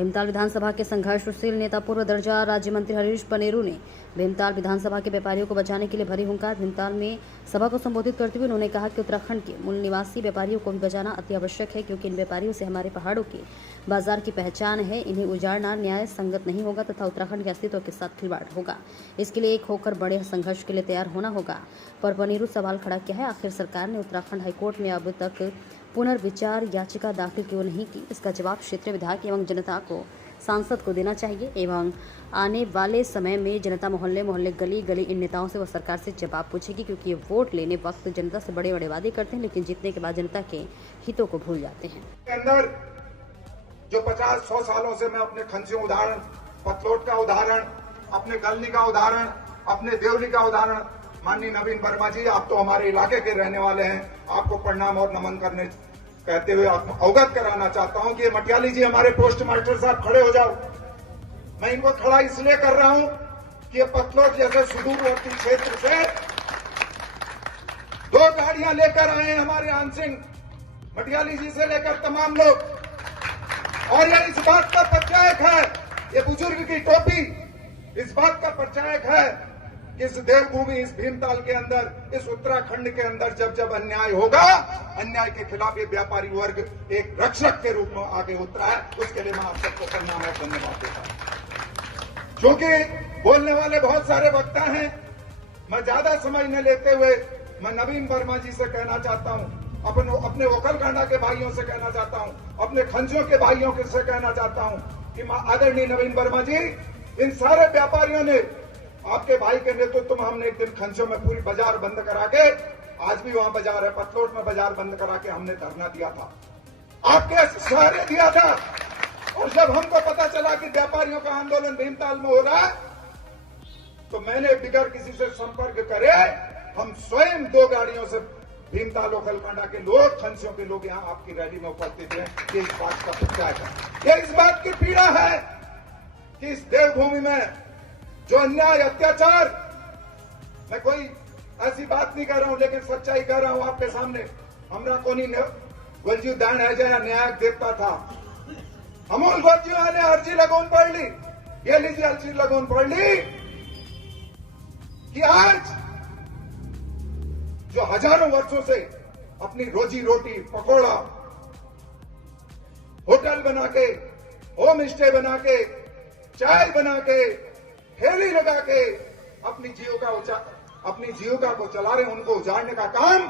भीमताल विधानसभा के संघर्षशील नेता पूर्व दर्जा राज्य मंत्री हरीश पनेरू ने भीमताल विधानसभा के व्यापारियों को बचाने के लिए भरी हुंकार। भीमताल में सभा को संबोधित करते हुए उन्होंने कहा कि उत्तराखंड के मूल निवासी व्यापारियों को भी बचाना अति आवश्यक है, क्योंकि इन व्यापारियों से हमारे पहाड़ों के बाजार की पहचान है। इन्हें उजाड़ना न्याय संगत नहीं होगा तथा उत्तराखंड के अस्तित्व के साथ खिलवाड़ होगा। इसके लिए एक होकर बड़े संघर्ष के लिए तैयार होना होगा। पर पनेरू सवाल खड़ा किया है, आखिर सरकार ने उत्तराखंड हाईकोर्ट में अब तक पुनर्विचार याचिका दाखिल क्यों नहीं की? इसका जवाब क्षेत्रीय विधायक एवं जनता को सांसद को देना चाहिए एवं आने वाले समय में जनता मोहल्ले मोहल्ले गली गली इन नेताओं से वह सरकार से जवाब पूछेगी, क्योंकि ये वोट लेने वक्त जनता से बड़े बड़े वादे करते हैं, लेकिन जीतने के बाद जनता के हितों को भूल जाते हैं। अंदर जो 50-100 सालों से मैं अपने खंसियों उदाहरण, पतलोट का उदाहरण, अपने गलनी का उदाहरण, अपने देवली का उदाहरण, माननीय नवीन वर्मा जी, आप तो हमारे इलाके के रहने वाले हैं, आपको प्रणाम और नमन करने कहते हुए अवगत कराना चाहता हूं कि मटियाली जी, हमारे पोस्ट मास्टर साहब खड़े हो जाओ। मैं इनको खड़ा इसलिए कर रहा हूं कि ये पतलोट जैसे सुदूरवर्ती क्षेत्र से 2 गाड़ियां लेकर आए हैं हमारे आन सिंह, मटियाली जी से लेकर तमाम लोग, और ये इस बात का परिचायक है, ये बुजुर्ग की टोपी इस बात का परिचायक है कि इस देवभूमि, इस भीमताल के अंदर, इस उत्तराखंड के अंदर जब जब अन्याय होगा, अन्याय के खिलाफ ये व्यापारी वर्ग एक रक्षक के रूप में आगे उतरा है। उसके लिए मैं आप सबको प्रणाम और धन्यवाद देता हूं। क्योंकि बोलने वाले बहुत सारे वक्ता हैं, मैं ज्यादा समय न लेते हुए मैं नवीन वर्मा जी से कहना चाहता हूं, अपने वकलकांडा के भाइयों से कहना चाहता हूं, अपने खंजियों के भाइयों से कहना चाहता हूं कि आदरणीय नवीन वर्मा जी, इन सारे व्यापारियों ने आपके भाई के नेतृत्व में हमने एक दिन खंजों में पूरी बाजार बंद करा के, आज भी वहां बाजार है, पतलोट में बाजार बंद करा के हमने धरना दिया था, आपके सहारे दिया था। और जब हमको पता चला कि व्यापारियों का आंदोलन भीमताल में हो रहा है, तो मैंने बिगर किसी से संपर्क करे हम स्वयं 2 गाड़ियों से भीमताल ओखलकांडा के लोग, खंसियों के लोग यहां आपकी रैली में उपस्थित हैं। ये इस बात का प्रत्याय है, ये इस बात की पीड़ा है कि इस देवभूमि में जो अन्याय, अत्याचार, मैं कोई ऐसी बात नहीं कर रहा हूं, लेकिन सच्चाई कह रहा हूं आपके सामने। हमरा कोनी गोलजी दान है जाए न्याय देता था, अमोल गोलजी ने अर्जी लगोन पढ़ ली, ये लीजिए अर्जी लगोन पढ़ ली कि आज जो हजारों वर्षों से अपनी रोजी रोटी, पकौड़ा, होटल बना के, होम स्टे बना के, चाय बना के, ठेली लगा के अपनी जीविका को चला रहे हैं, उनको उजाड़ने का काम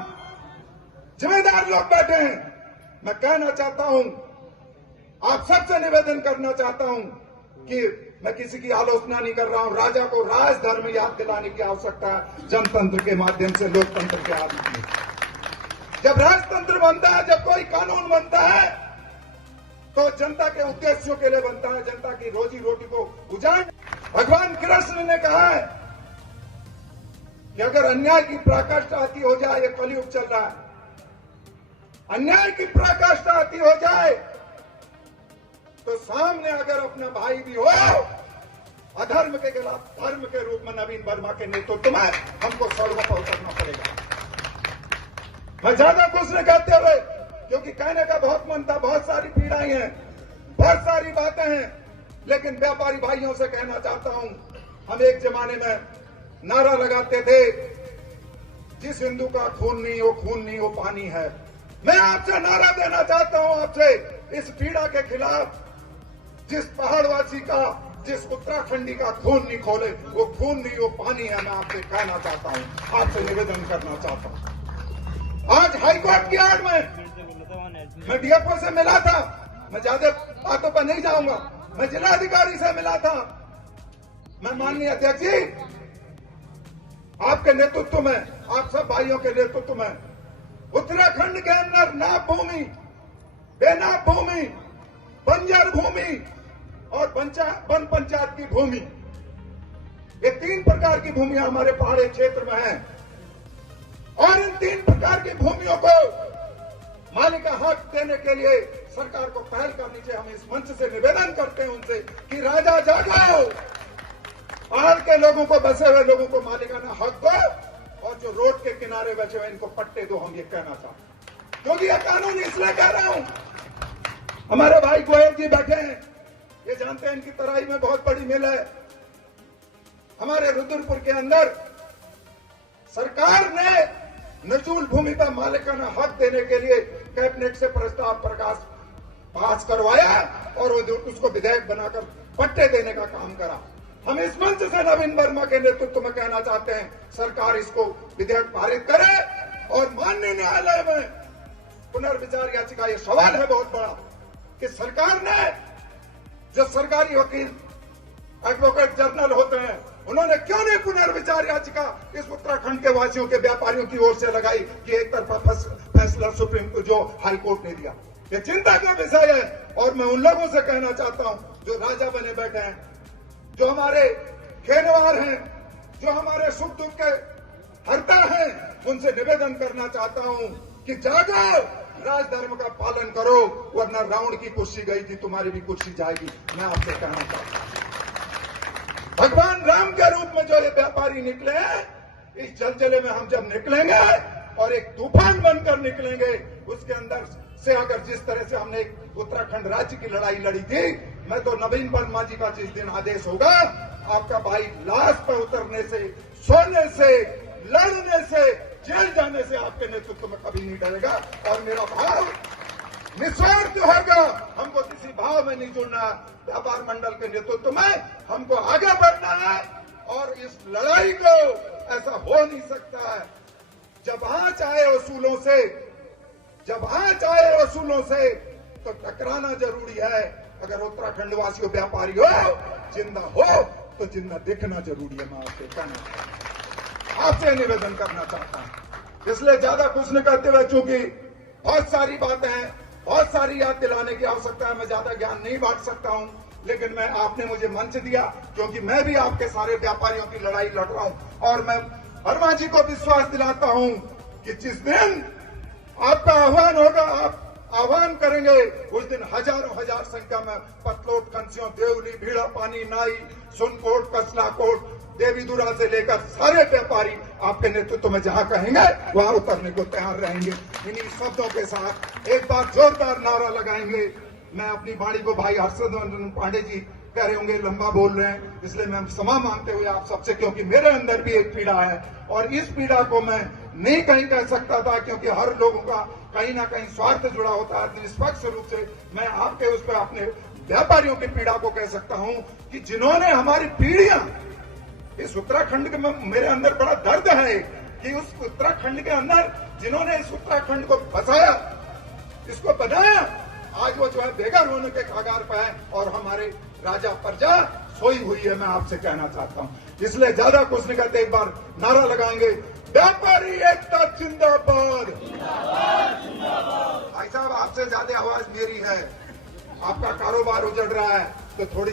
जिम्मेदार लोग बैठे हैं। मैं कहना चाहता हूं, आप सबसे निवेदन करना चाहता हूं कि मैं किसी की आलोचना नहीं कर रहा हूं, राजा को राजधर्म याद दिलाने की आवश्यकता है जनतंत्र के माध्यम से, लोकतंत्र के आधार में। जब राजतंत्र बनता है, जब कोई कानून बनता है, तो जनता के उद्देश्यों के लिए बनता है, जनता की रोजी रोटी को उजाड़। भगवान कृष्ण ने कहा है कि अगर अन्याय की पराकाष्ठा अति हो जाए, ये कलयुग चल रहा है, अन्याय की पराकाष्ठा अति हो जाए तो सामने अगर अपना भाई भी हो, अधर्म के खिलाफ धर्म के रूप में नवीन वर्मा के नेतृत्व में हमको सड़कों पर उतरना पड़ेगा। मैं ज्यादा कुछ नहीं कहते हुए, क्योंकि कहने का बहुत मन था, बहुत सारी पीड़ाएं हैं, बहुत सारी बातें हैं, लेकिन व्यापारी भाइयों से कहना चाहता हूं, हम एक जमाने में नारा लगाते थे, जिस हिंदू का खून नहीं हो, खून नहीं हो, पानी है। मैं आपसे नारा देना चाहता हूं, आपसे इस पीड़ा के खिलाफ, जिस पहाड़वासी का, जिस उत्तराखंडी का खून नहीं खोले, वो खून नहीं हो, पानी है। मैं आपसे कहना चाहता हूं, आपसे निवेदन करना चाहता हूं। आज हाईकोर्ट की आड़ में मैं डीएफओ से मिला था, मैं ज्यादा बातों पर नहीं जाऊंगा, मैं जिलाधिकारी से मिला था। मैं माननीय अध्यक्ष जी, आपके नेतृत्व में, आप सब भाइयों के नेतृत्व में उत्तराखंड के अंदर नाप भूमि, बेनाप भूमि, बंजर भूमि और वन पंचायत की भूमि, ये 3 प्रकार की भूमियां हमारे पहाड़ी क्षेत्र में हैं। और इन 3 प्रकार की भूमियों को मालिका हक देने के लिए सरकार को पहल करनी चाहिए। हम इस मंच से निवेदन करते हैं उनसे कि राजा जागो, पहाड़ के लोगों को, बसे हुए लोगों को मालिकाना हक दो, और जो रोड के किनारे बैठे हुए इनको पट्टे दो। हम ये कहना चाहते हैं, क्योंकि यह कानून इसलिए कह रहा हूं, हमारे भाई गोयल जी बैठे हैं, ये जानते हैं इनकी तराई में बहुत बड़ी मिल है। हमारे रुद्रपुर के अंदर सरकार ने नजूल भूमि का मालिकाना हक देने के लिए कैबिनेट से प्रस्ताव पास करवाया और उसको विधेयक बनाकर पट्टे देने का काम करा। हम इस मंच से नवीन वर्मा के नेतृत्व में कहना चाहते हैं, सरकार इसको विधेयक पारित करे और माननीय न्यायालय में पुनर्विचार याचिका। ये सवाल है बहुत बड़ा कि सरकार ने, जो सरकारी वकील एडवोकेट जनरल होते हैं, उन्होंने क्यों नहीं पुनर्विचार याचिका इस उत्तराखंड के वासियों के व्यापारियों की ओर से लगाई कि एक तरफा फैसला सुप्रीम जो हाई कोर्ट ने दिया। ये चिंता का विषय है और मैं उन लोगों से कहना चाहता हूं जो राजा बने बैठे हैं, जो हमारे खेनवार हैं, जो हमारे सुख दुख के हरता हैं, उनसे निवेदन करना चाहता हूं कि जागो, राजधर्म का पालन करो, वरना रावण की कुर्सी गई थी, तुम्हारी भी कुर्सी जाएगी। मैं आपसे कहना चाहता हूं, भगवान राम के रूप में जो ये व्यापारी निकले हैं, इस जलजले में हम जब निकलेंगे और एक तूफान बनकर निकलेंगे, उसके अंदर से अगर जिस तरह से हमने एक उत्तराखंड राज्य की लड़ाई लड़ी थी, मैं तो नवीन वर्मा जी का जिस दिन आदेश होगा, आपका भाई लाश पर उतरने से, सोने से, लड़ने से, जेल जाने से आपके नेतृत्व में कभी नहीं डरेगा। और मेरा भाव निस्वार्थ होगा, हमको किसी भाव में नहीं जुड़ना। व्यापार मंडल के नेतृत्व में हमको आगे बढ़ना है और इस लड़ाई को ऐसा हो नहीं सकता है। जब आंच आए असूलों से तो टकराना जरूरी है। अगर उत्तराखंड वासियों व्यापारी हो, जिंदा हो, तो जिंदा देखना जरूरी है। मैं आपसे निवेदन करना चाहता हूं, इसलिए ज्यादा कुछ नहीं कहते हुए, चूंकि बहुत सारी बातें हैं, बहुत सारी याद दिलाने की आवश्यकता है, मैं ज्यादा ज्ञान नहीं बांट सकता हूं, लेकिन आपने मुझे मंच दिया क्योंकि मैं भी आपके सारे व्यापारियों की लड़ाई लड़ रहा हूं। और मैं वर्मा जी को विश्वास दिलाता हूं कि जिस दिन आपका आह्वान होगा, आप आह्वान करेंगे, उस दिन हजारों हजार संख्या में पतलोट, कंसियों, देवली, भीड़ा पानी, नाई, सुनकोट, कसलाकोट, देवीदुरा से लेकर सारे व्यापारी आपके नेतृत्व में जहां कहेंगे वहां उतरने को तैयार रहेंगे। इन्हीं शब्दों के साथ एक बार जोरदार नारा लगाएंगे। मैं अपनी वाणी को भाई हर्षवर्धन पांडे जी कह रहे होंगे लंबा बोल रहे हैं, इसलिए मैं क्षमा मांगते हुए आप सबसे, क्योंकि मेरे अंदर भी एक पीड़ा है और इस पीड़ा को मैं नहीं कहीं कह सकता था, क्योंकि हर लोगों का कहीं ना कहीं स्वार्थ जुड़ा होता है। निष्पक्ष रूप से मैं आपके उस पर अपने व्यापारियों की पीड़ा को कह सकता हूं कि जिन्होंने हमारी पीढ़ियां इस उत्तराखंड के, मेरे अंदर बड़ा दर्द है कि उस उत्तराखंड के अंदर जिन्होंने इस उत्तराखंड को बसाया, इसको बनाया, आज वो जो है बेघर होने के कगार पर है और हमारे राजा प्रजा सोई हुई है। मैं आपसे कहना चाहता हूं, इसलिए ज्यादा कुछ नहीं कहते, एक बार नारा लगाएंगे, व्यापारी एकता जिंदाबाद। भाई साहब, आपसे ज्यादा आवाज मेरी है, आपका कारोबार उजड़ रहा है तो थोड़ी